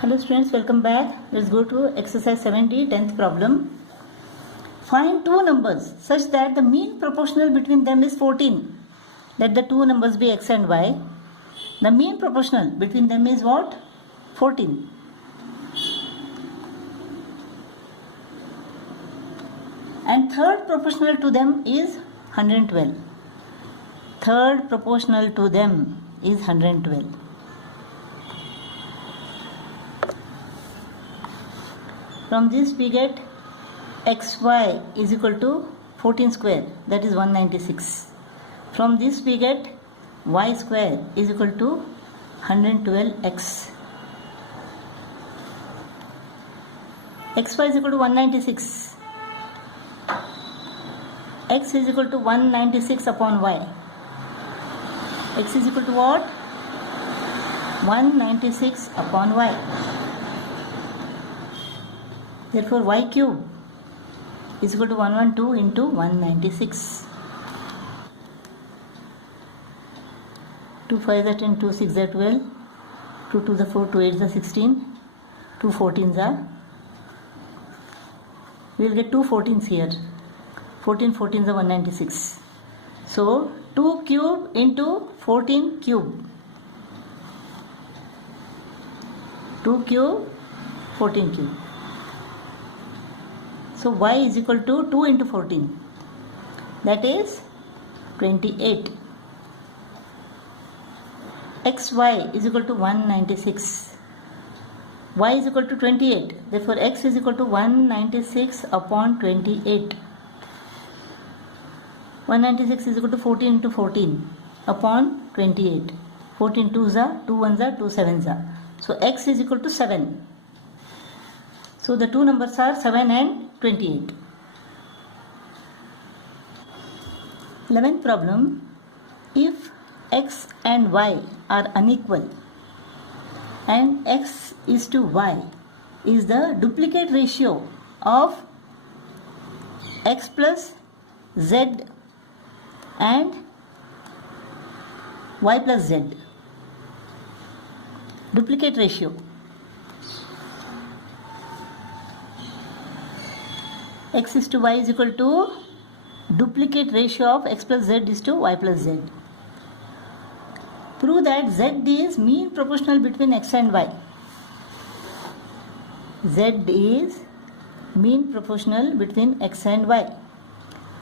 Hello students, welcome back. Let's go to exercise 7D, 10th problem. Find two numbers such that the mean proportional between them is 14. Let the two numbers be x and y. The mean proportional between them is what? 14. And third proportional to them is 112. Third proportional to them is 112. From this we get xy is equal to 14 square, that is 196. From this we get y square is equal to 112x. xy is equal to 196. X is equal to 196 upon y. X is equal to what? 196 upon y. Therefore, y cube is equal to 112 into 196. 2 5s are 10, 2 6s are 12, 2 2s are 4, 2 8s are 16, 2 14s are. We will get 2 14s here. 14 14s are 196. So, 2 cube into 14 cube. 2 cube, 14 cube. So y is equal to 2 into 14, that is 28. xy is equal to 196. Y is equal to 28. Therefore x is equal to 196 upon 28. 196 is equal to 14 into 14 upon 28. 14 2s are, 2 1s are, 2 7s are. So x is equal to 7. So the two numbers are 7 and 28. 11th problem. If x and y are unequal and x is to y is the duplicate ratio of x plus z and y plus z. Duplicate ratio. X is to y is equal to duplicate ratio of x plus z is to y plus z. Prove that z is mean proportional between x and y. Z is mean proportional between x and y.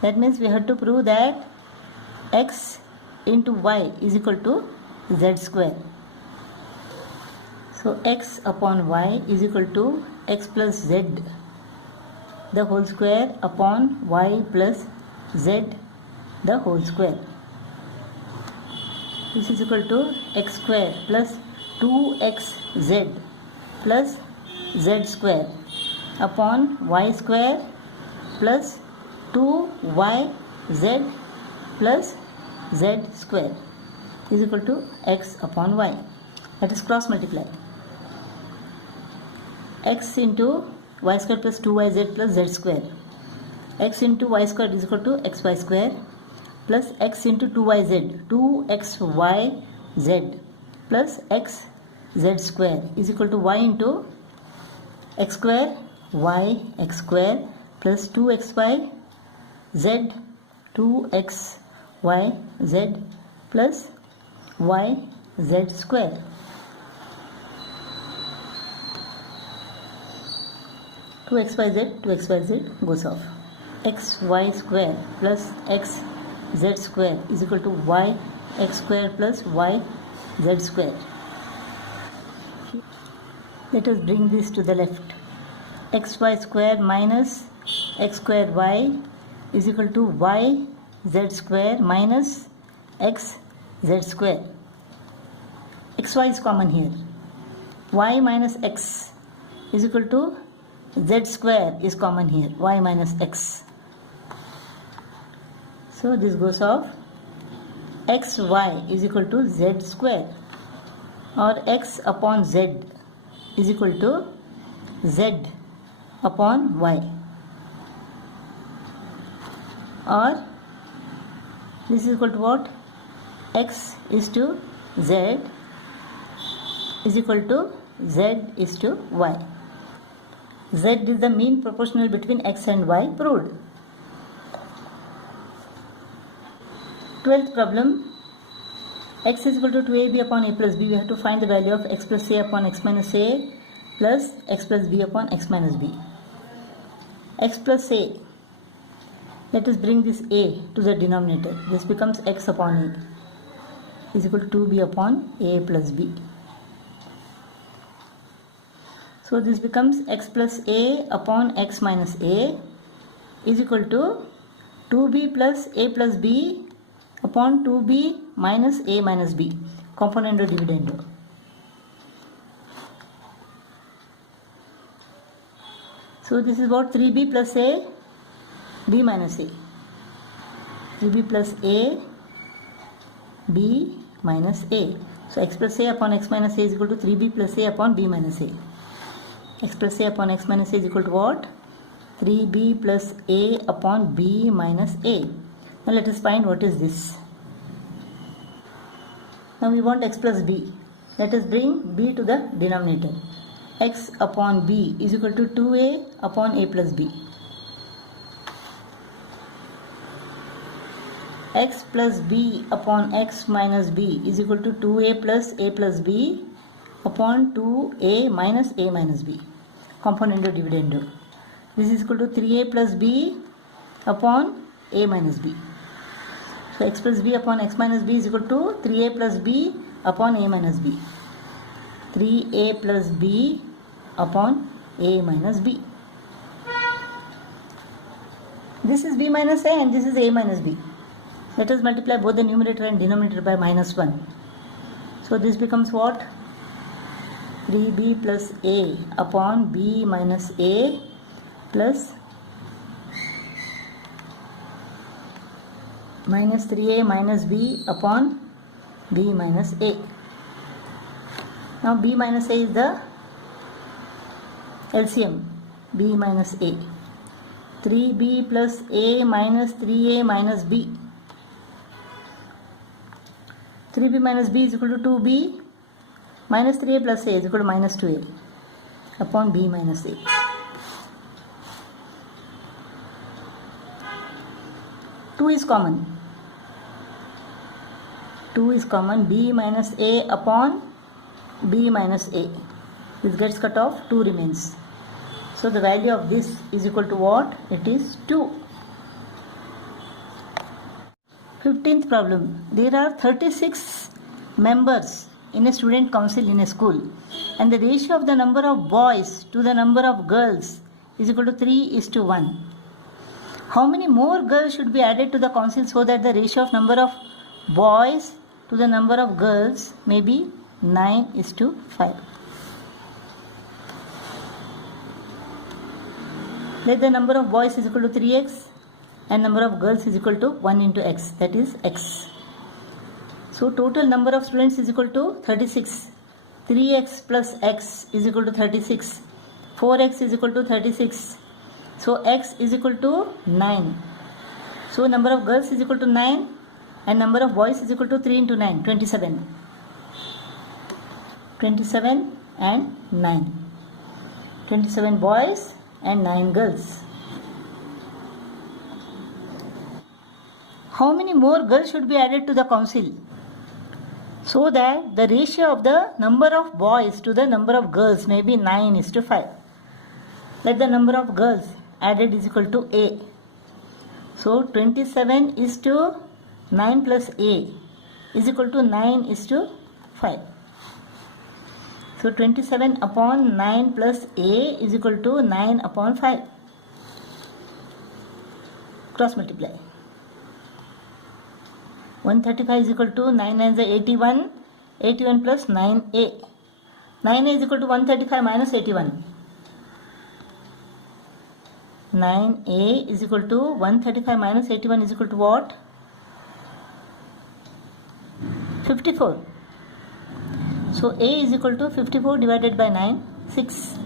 That means we have to prove that x into y is equal to z square. So x upon y is equal to x plus z the whole square upon y plus z the whole square. This is equal to x square plus 2xz plus z square upon y square plus 2yz plus z square is equal to x upon y. That is cross multiply. X into y square plus 2yz plus z square. X into y square is equal to xy square plus x into 2yz, 2xyz plus xz square is equal to y into x square y x square plus 2xy z 2xyz plus yz square. Two xyz goes off. Xy square plus xz square is equal to y x square plus y z square. Let us bring this to the left. Xy square minus x square y is equal to y z square minus x z square. Xy is common here. Y minus x is equal to z square is common here, y minus x. So this goes off. Xy is equal to z square, or x upon z is equal to z upon y, or this is equal to what? X is to z is equal to Z is to Y. Z is the mean proportional between X and Y proved. 12th problem. X is equal to 2ab upon a plus b. We have to find the value of x plus a upon x minus a plus x plus b upon x minus b. X plus a. Let us bring this a to the denominator. This becomes x upon a is equal to 2b upon a plus b. So this becomes x plus a upon x minus a is equal to 2b plus a plus b upon 2b minus a minus b, componendo dividendo. So this is what 3b plus a, b minus a. 3b plus a, b minus a. So x plus a upon x minus a is equal to 3b plus a upon b minus a. X plus a upon x minus a is equal to what? 3b plus a upon b minus a. Now let us find what is this. Now we want x plus b. Let us bring b to the denominator. X upon b is equal to 2a upon a plus b. X plus b upon x minus b is equal to 2a plus b upon 2a minus b. Componendo dividendo. This is equal to 3a plus b upon a minus b. So x plus b upon x minus b is equal to 3a plus b upon a minus b. 3a plus b upon a minus b. This is b minus a and this is a minus b. Let us multiply both the numerator and denominator by minus 1. So this becomes what? 3b plus a upon b minus a plus minus 3a minus b upon b minus a. Now b minus a is the LCM. B minus a. 3b plus a minus 3a minus b. 3b minus b is equal to 2b minus 3a plus a is equal to minus 2a upon b minus a. Two is common. 2 is common. B minus a upon b minus a. This gets cut off. 2 remains. So the value of this is equal to what? It is 2. 15th problem. There are 36 members in a student council in a school and the ratio of the number of boys to the number of girls is equal to 3:1. How many more girls should be added to the council so that the ratio of number of boys to the number of girls may be 9:5? Let the number of boys is equal to 3x and number of girls is equal to 1 into x, that is x. So total number of students is equal to 36. 3x plus x is equal to 36. 4x is equal to 36. So x is equal to 9. So number of girls is equal to 9 and number of boys is equal to 3 into 9, 27. 27 and 9. 27 boys and 9 girls. How many more girls should be added to the council so that the ratio of the number of boys to the number of girls may be 9:5? Let the number of girls added is equal to a. So 27:9 plus a is equal to 9:5. So 27 upon 9 plus a is equal to 9 upon 5. Cross multiply. 135 is equal to 9 9 is 81. 81 plus 9a. 9a is equal to 135 minus 81. 9a is equal to 135 minus 81 is equal to what? 54. So a is equal to 54 divided by 9, 6.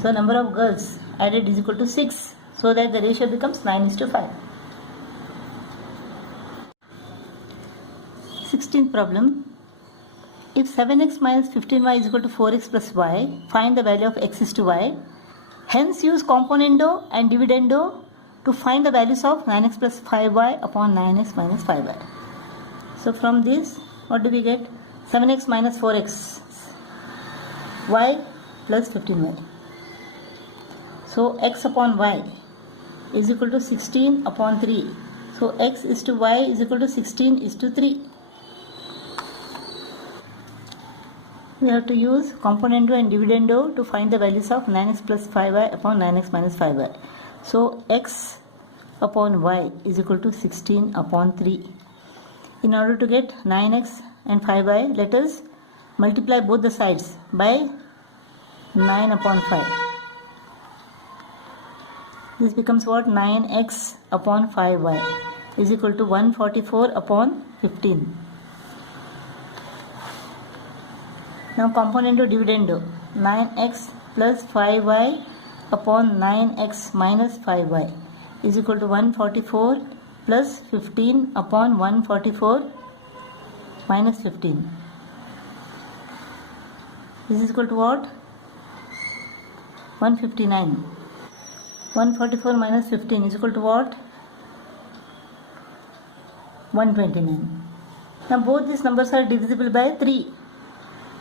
So number of girls added is equal to 6. So that the ratio becomes 9:5. 16th problem. If 7x minus 15y is equal to 4x plus y, find the value of x is to y. Hence use componendo and dividendo to find the values of 9x plus 5y upon 9x minus 5y. So from this, what do we get? 7x minus 4x, y plus 15y. So x upon y is equal to 16 upon 3. So x is to y is equal to 16 is to 3. We have to use componendo and dividendo to find the values of 9x plus 5y upon 9x minus 5y. So x upon y is equal to 16 upon 3. In order to get 9x and 5y, let us multiply both the sides by 9 upon 5. This becomes what? 9x upon 5y is equal to 144 upon 15. Now componendo dividendo, 9x plus 5y upon 9x minus 5y is equal to 144 plus 15 upon 144 minus 15. This is equal to what? 159. 144 minus 15 is equal to what? 129. Now both these numbers are divisible by 3.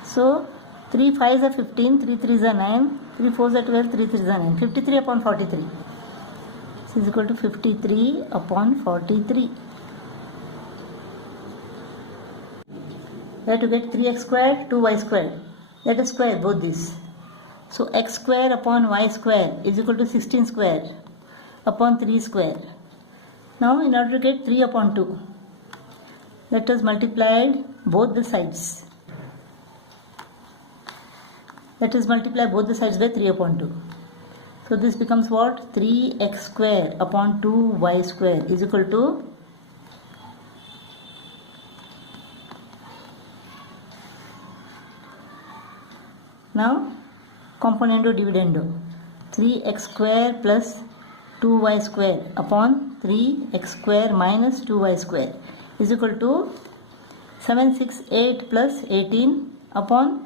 So 3 5s are 15, 3 3s are 9, 3 4s are 12, 3 3s are 9. 53 upon 43. This is equal to 53 upon 43. We have to get 3x squared, 2y squared. Let us square both these. So x square upon y square is equal to 16 square upon 3 square. Now in order to get 3 upon 2, let us multiply both the sides. Let us multiply both the sides by 3 upon 2. So this becomes what? 3x square upon 2y square is equal to now componendo dividendo, 3x square plus 2y square upon 3x square minus 2y square is equal to 768 plus 18 upon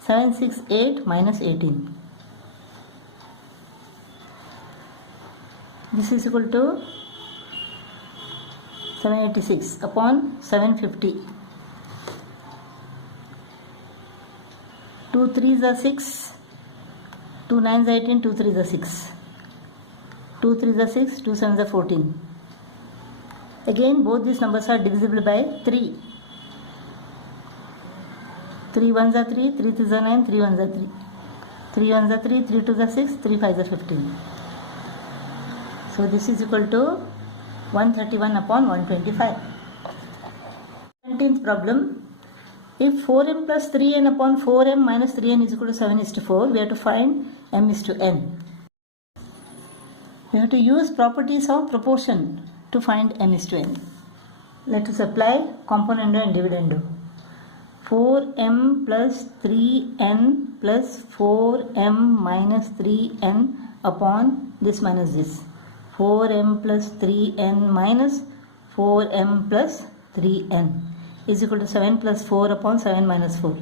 768 minus 18. This is equal to 786 upon 750. 2 3s are 6, 2 9s are 18, 2 3s are 6. 2 3s are 6, 2 7s are 14. Again both these numbers are divisible by 3. 3 1s are 3, 3 3s are 9, 3 1s are 3. 3 1s are 3, 3 2s are 6, 3 5s are 15. So this is equal to 131 upon 125. 19th problem. If 4m plus 3n upon 4m minus 3n is equal to 7 is to 4, we have to find m is to n. We have to use properties of proportion to find m is to n. Let us apply componendo and dividendo. 4m plus 3n plus 4m minus 3n upon this minus this. 4m plus 3n minus 4m plus 3n is equal to 7 plus 4 upon 7 minus 4.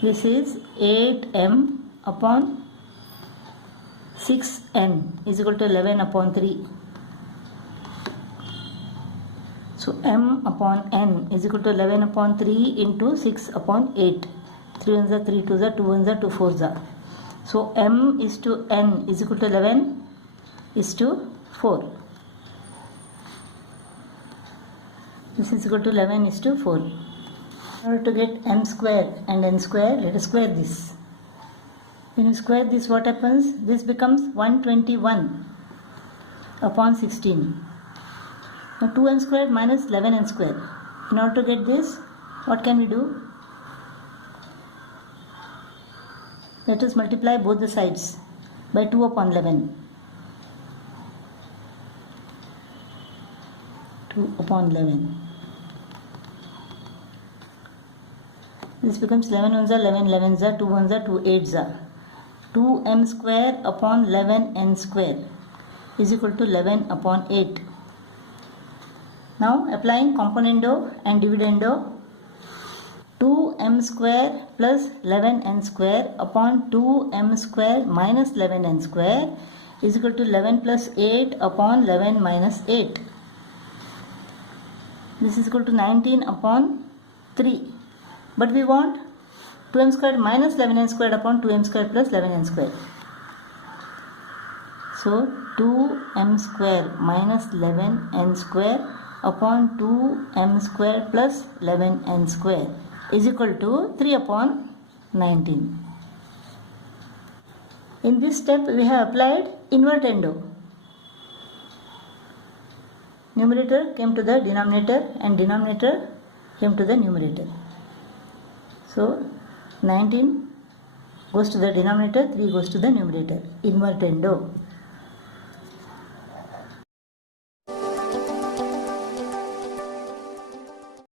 This is 8m upon 6n is equal to 11 upon 3. So m upon n is equal to 11 upon 3 into 6 upon 8. 3 1s are 3 2s are 2 1s are 2 4s are. So m is to n is equal to 11 is to 4. This is equal to 11 is to 4. In order to get m square and n square, let us square this. When you square this, what happens? This becomes 121 upon 16. Now 2n squared minus 11n squared. In order to get this, what can we do? Let us multiply both the sides by 2 upon 11. 2 upon 11. This becomes 11 ones are 11 11s are 2 ones are 2 8s are. 2m square upon 11n square is equal to 11 upon 8. Now applying componendo and dividendo, 2m square plus 11n square upon 2m square minus 11n square is equal to 11 plus 8 upon 11 minus 8. This is equal to 19 upon 3. But we want 2m squared minus 11n squared upon 2m squared plus 11n squared. So 2m square minus 11n square upon 2m square plus 11n square is equal to 3 upon 19. In this step we have applied invertendo. Numerator came to the denominator and denominator came to the numerator. So 19 goes to the denominator, 3 goes to the numerator. Invertendo.